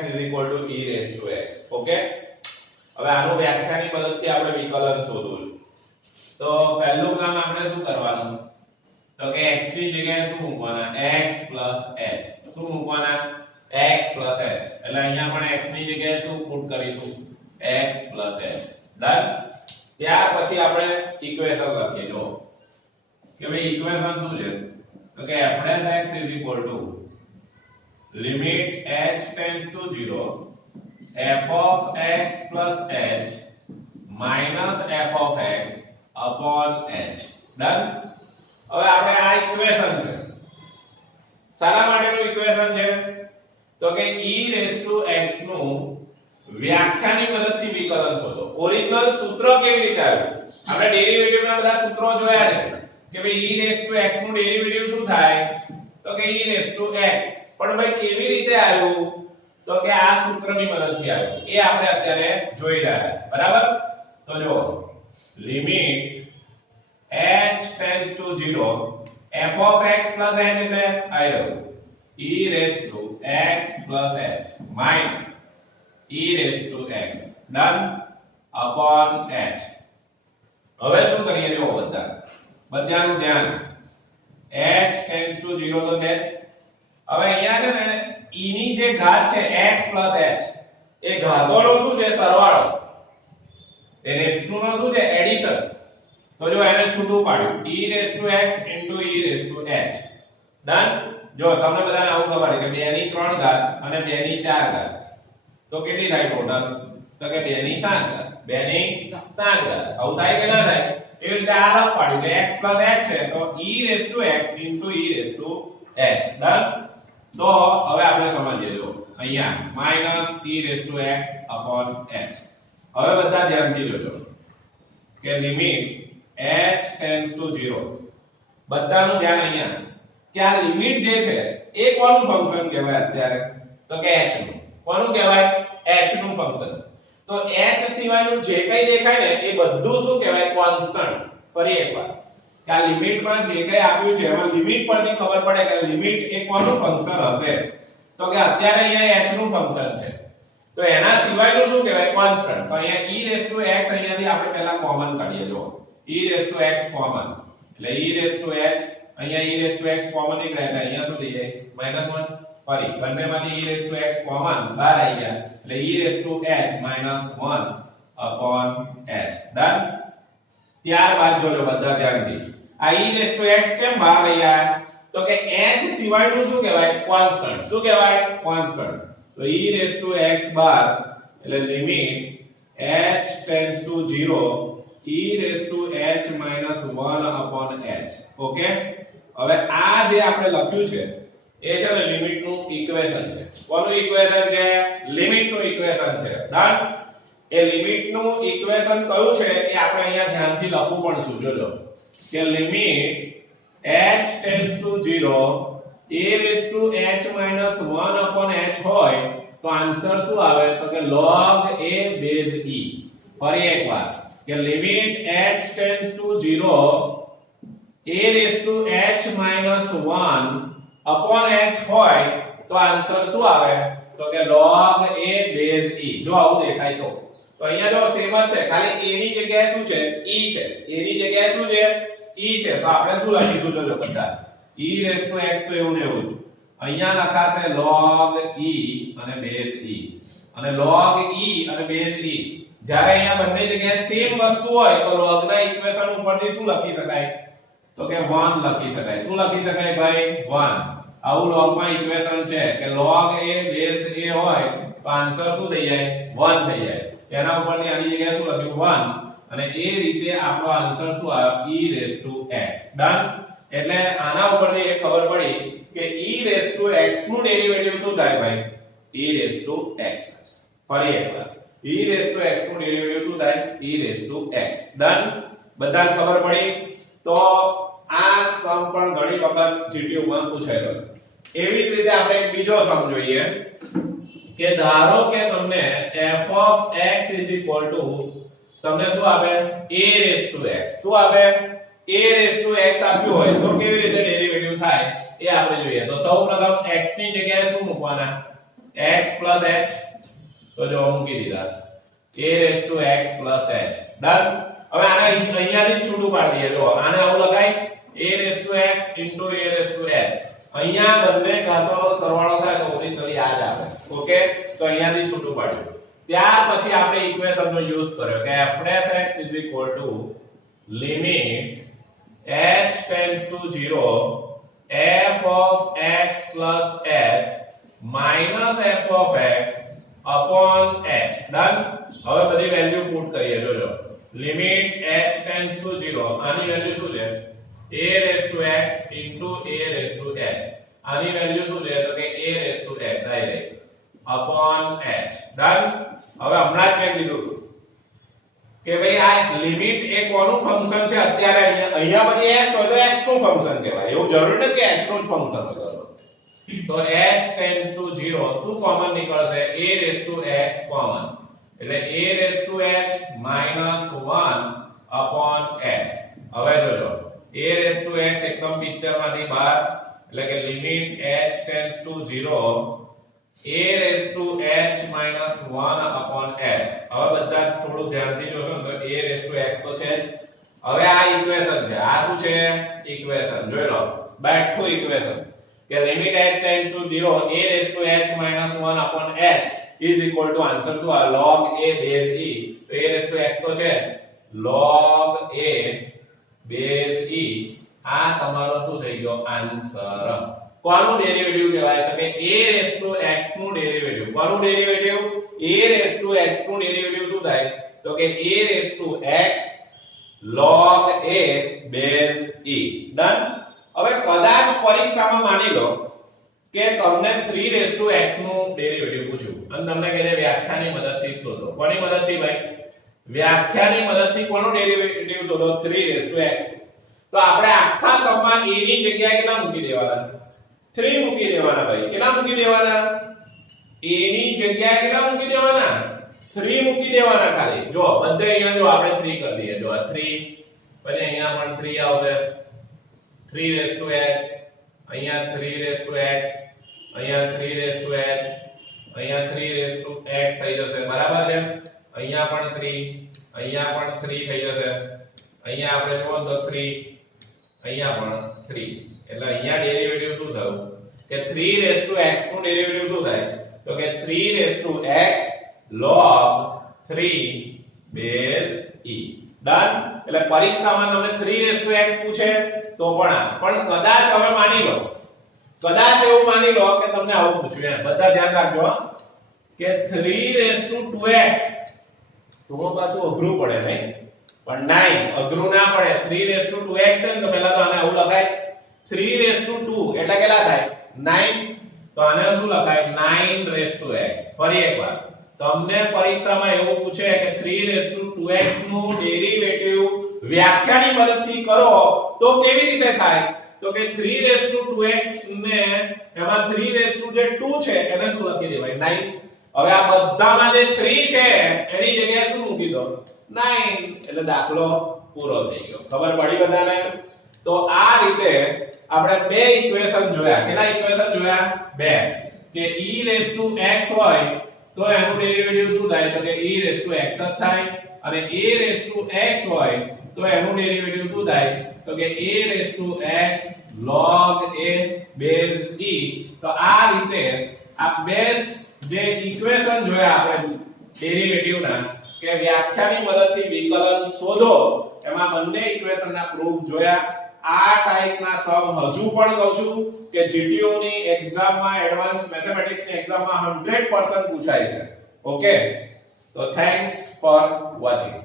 e⁻x okay હવે આનું વ્યાખ્યાની મદદથી આપણે વિકલન શોધવું છે તો પહેલું કામ આપણે શું કરવાનું તો કે x ની જગ્યાએ શું મૂકવાના x h શું મૂકવાના x h એટલે અહીંયા પણ x ની જગ્યાએ શું પુટ કરીશું x h ડન ત્યાર પછી આપણે ઇક્વેશન લખીએ જો કે ભાઈ ઇક્વેશન શું છે તો કે f'(x) limit h tends to 0 f of x plus h minus f of x upon h done હવે આપણે આ ઇક્વેશન છે શાના માટેનું ઇક્વેશન છે તો કે e⁻x નું વ્યાખ્યાની મદદથી વિકલન શોધો ઓરિજિનલ સૂત્ર કેવી રીતે આવ્યું આપણે ડેરિવેટિવ ના બધા સૂત્રો જોયા છે કે ભાઈ e⁻x નું ડેરિવેટિવ શું થાય તો કે e⁻x પણ ભાઈ કેવી રીતે આવ્યું તો કે આ સૂત્રની મદદથી આવ્યું એ આપણે અત્યારે જોઈ રહ્યા છે બરાબર તો જો limit h tends to 0 f of x plus h એટલે આયો e⁻x plus h minus e⁻x done upon h હવે શું કરીએ જો બધાનું ધ્યાન h tends to 0 તો છે હવે અહીંયા છે ને e ની જે ઘાત છે x plus h એ ઘાતોનો શું છે સરવાળો એ રેશનું નો શું છે એડિશન તો જો એને છૂટું પાડ્યું e⁻x into e⁻h ડન જો તમને બધાને આવું ખબર છે કે 2 ની 3 ઘાત અને 2 ની 4 ઘાત તો કેટલી થાય ટોટલ તો કે 2 ની 7 ઘાત 2 ની 7 ઘાત આવું થાય કે ના થાય એવી રીતે આ લખ પાડ્યું કે x plus h છે તો e⁻x into e⁻h ડન તો હવે આપણે સમજીએ જો અહીંયા -e⁻x upon h હવે બધા ધ્યાનથી જોજો કે લિમિટ h tends to 0 બધાનું ધ્યાન અહીંયા કે આ લિમિટ જે છે એ કોનું ફંક્શન કહેવાય અત્યારે તો કે h નું કોનું કહેવાય h નું ફંક્શન તો h સિવાયનું જે કંઈ દેખાય ને એ બધું શું કહેવાય કોન્સ્ટન્ટ ફરી એકવાર કે આ લિમિટમાં જે કંઈ આપ્યું છે એમાં લિમિટ પરથી ખબર પડે કે લિમિટ એ કોનું ફંક્શન હશે તો કે અત્યારે અહીંયા h નું ફંક્શન છે તો એના સિવાયનું શું કહેવાય કોન્સ્ટન્ટ તો અહીંયા e⁻x અહીંયાથી આપણે પહેલા કોમન કાઢીએ જો e⁻x કોમન એટલે e⁻h અહીંયા e⁻x કોમન એક રહે એટલે અહીંયા શું થઈ જાય -1 ફરી બંનેમાંથી e⁻x કોમન બહાર આવી ગયા એટલે e⁻h -1 upon h ડન ત્યારબાદ જોજો બધા ધ્યાનથી આ e⁻x કેમ બહાર આવ્યા તો કે h સિવાયનું શું કહેવાય કોન્સ્ટન્ટ શું કહેવાય કોન્સ્ટન્ટ તો e⁻x બાર એટલે limit h tends to 0 e⁻h -1 upon h okay હવે આ જે આપણે લખ્યું છે એ છે ને લિમિટ નું ઇક્વેશન છે કોનું ઇક્વેશન છે લિમિટ નું ઇક્વેશન છે ડન એ લિમિટ નું ઇક્વેશન કયું છે એ આપણે અહીંયા ધ્યાનથી લખવું પણ છું જોજો કે limit h tends to 0 e⁻h -1 upon h હોય તો આન્સર શું આવે તો કે log a base e ફરી એકવાર કે limit h tends to 0 e⁻h -1 upon h હોય તો આન્સર શું આવે તો કે log a base e જો આવું દેખાય તો અહીંયા જો સેમ જ છે ખાલી a ની જગ્યાએ શું છે e છે a ની જગ્યાએ શું છે e છે તો આપણે શું લખીશું જોજો બધા e⁻x તો એવું ને એવું જ અહીંયા લખાશે log e અને base e અને log e અને base e જ્યારે અહીંયા બંને જગ્યાએ સેમ વસ્તુ હોય તો log ના ઇક્વેશન ઉપરથી શું લખી શકાય તો કે 1 લખી શકાય શું લખી શકાય ભાઈ 1 આવું log માં ઇક્વેશન છે કે log a base a હોય તો આન્સર શું થઈ જાય 1 થઈ જાય એના ઉપરથી આની જગ્યાએ શું લખ્યું 1 અને એ રીતે આપણો આન્સર શું આવ્યો e⁻x ડન એટલે આના ઉપરથી એ ખબર પડી કે e⁻x નું ડેરિવેટિવ શું થાય ભાઈ e⁻x ફરી એકવાર e⁻x નું ડેરિવેટિવ શું થાય e⁻x ડન બધાને ખબર પડી તો આ સમ પણ ઘણી વખત જીટીયુ માં પૂછાયેલો છે એવી જ રીતે આપણે એક બીજો સમ જોઈએ કે ધારો કે તમને f of x તમને શું આપે a⁻x શું આપે a⁻x આપ્યું હોય તો કેવી રીતે ડેરિવેટિવ થાય એ આપણે જોઈએ તો સૌપ્રથમ x ની જગ્યાએ શું મૂકવાના x plus h તો જો મૂકી દીધા a raised to x plus h done હવે આને અહીંયાથી છૂટું પાડી દઈએ જો આને આવું લખાય a raised to x into a raised to h અહીંયા બંને ઘાતોનો સરવાળો થાય તો ઓરિજિનલી આ જ આવે ઓકે તો અહીંયાથી છૂટું પાડ્યું ત્યાર પછી આપણે ઇક્વેશનનો યુઝ કર્યો કે f'(x) limit h tends to 0 f of x plus h minus f of x upon h done હવે બધી વેલ્યુ પુટ કરીએ જોજો લિમિટ h tends to 0 આની વેલ્યુ શું છે a raised to x into a raised to h આની value શું છે તો કે a raised to x આવી રહી upon h ડન હવે હમણાં જ મેં કીધું કે ભાઈ આ લિમિટ એ કોનું ફંક્શન છે અત્યારે અહીંયા પછી x હોય તો x નું ફંક્શન કહેવાય એવું જરૂરી નથી કે h નું ફંક્શન હોય તો h tends to 0 શું કોમન નીકળશે a raised to x common એટલે a raised to h minus 1 upon h હવે જોજો a raised to x એકદમ પિક્ચર માંથી બહાર એટલે કે limit h tends to 0 a raised to h minus 1 upon h હવે બધા થોડું ધ્યાનથી જોશો તો a raised to x તો છે જ હવે આ ઇક્વેશન છે આ શું છે ઇક્વેશન જોઈ લો બેઠું ઇક્વેશન કે limit h tends to 0 a raised to h minus 1 upon h is equal to answer શું આ log a base e તો a raised to x તો છે જ log a base e આ તમારો શું થઈ ગયો આન્સર કોનું ડેરિવેટિવ કહેવાય તો કે a raised to x નું ડેરિવેટિવ કોનું derivative a raised to x નું ડેરિવેટિવ શું થાય તો કે a raised to x log a base e done હવે કદાચ પરીક્ષામાં માની લો કે તમને 3 raised to x નું ડેરિવેટિવ પૂછ્યું અને તમને કહે છે વ્યાખ્યાની મદદથી શોધો કોની મદદથી ભાઈ વ્યાખ્યાની મદદથી કોનું ડેરિવેટિવ શોધો 3 raised to x તો આપણે આખા સમમાં a ની જગ્યાએ કેટલા મૂકી દેવાના 3 મૂકી દેવાના ભાઈ કેટલા મૂકી દેવાના a ની જગ્યાએ કેટલા મૂકી દેવાના 3 મૂકી દેવાના ખાલી જો બધે અહીંયા જો આપણે 3 કરી દઈએ જો આ 3 પછી અહીંયા પણ 3 આવશે 3 raised to h અહીંયા 3 raised to x અહીંયા 3 raised to h અહીંયા 3 raised to x થઈ જશે બરાબર છે અહીંયા પણ 3 અહીંયા પણ 3 થઈ જશે અહીંયા આપણે જોવો તો 3 અહીંયા પણ 3 એટલે અહીંયા ડેરિવેટિવ શું થયું કે 3 raised to x નું ડેરિવેટિવ શું થાય તો કે 3 raised to x log 3 base e done એટલે પરીક્ષામાં તમને 3 raised to x પૂછે તો પણ કદાચ હવે માની લો કદાચ એવું માની લો કે તમને આવું પૂછ્યું એમ બધા ધ્યાન રાખજો કે 3 raised to 2x તો પાછું અઘરું પડે નહીં પણ નહીં અઘરું ના પડે 3 raised to 2x છે ને તો પહેલા તો આને આવું લખાય 3 raised to 2 એટલે કેટલા થાય 9 તો આને શું લખાય 9 raised to x ફરી એકવાર તમને પરીક્ષામાં એવું પૂછે કે 3 raised to 2x નું ડેરિવેટિવ વ્યાખ્યાની મદદથી કરો તો કેવી રીતે થાય તો કે 3 raised to 2x ને એમાં 3 raised to જે 2 છે એને શું લખી દેવાય 9 હવે આ બધામાં જે 3 છે એની જગ્યાએ શું મૂકી દો 9 એટલે દાખલો પૂરો થઈ ગયો ખબર પડી બધાને તો આ રીતે આપણે બે ઇક્વેશન જોયા કેટલા ઇક્વેશન જોયા બે કે e raised to x હોય તો એનું ડેરિવેટિવ શું થાય તો કે e raised to x જ થાય અને a raised to x હોય તો એનું ડેરિવેટિવ શું થાય તો કે a raised to x log a base e તો આ રીતે આ બે જે ઇક્વેશન જોયા આપણે ડેરિવેટિવ ના કે વ્યાખ્યાની મદદથી વિકલન શોધો એમાં બંને ઇક્વેશનના પ્રૂફ જોયા આ ટાઈપના સમ હજુ પણ કહું છું કે જીટીઓ ની એક્ઝામમાં એડવાન્સ મેથેમેટિક્સ ની એક્ઝામમાં 100% પૂછાય છે ઓકે તો થેન્ક્સ ફોર વોચિંગ